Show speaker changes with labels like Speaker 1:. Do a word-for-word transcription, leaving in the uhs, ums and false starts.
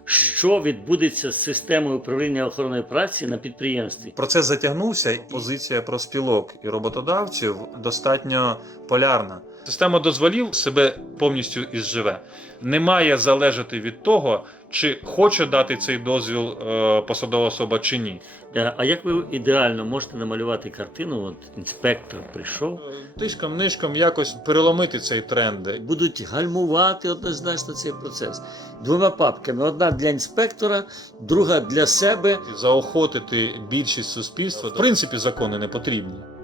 Speaker 1: що відбудеться з системою управління охорони праці на підприємстві.
Speaker 2: Процес затягнувся, і позиція профспілок і роботодавців достатньо полярна. Система дозволів себе повністю ізживе. Не має залежати від того, чи хоче дати цей дозвіл е, посадова особа чи ні.
Speaker 1: Е, А як ви ідеально можете намалювати картину, от інспектор прийшов,
Speaker 2: Тишком-нишком якось переломити цей тренд.
Speaker 1: будуть гальмувати однозначно цей процес. Двома папками. Одна для інспектора, друга для себе.
Speaker 2: Заохотити більшість суспільства. В принципі, закони не потрібні.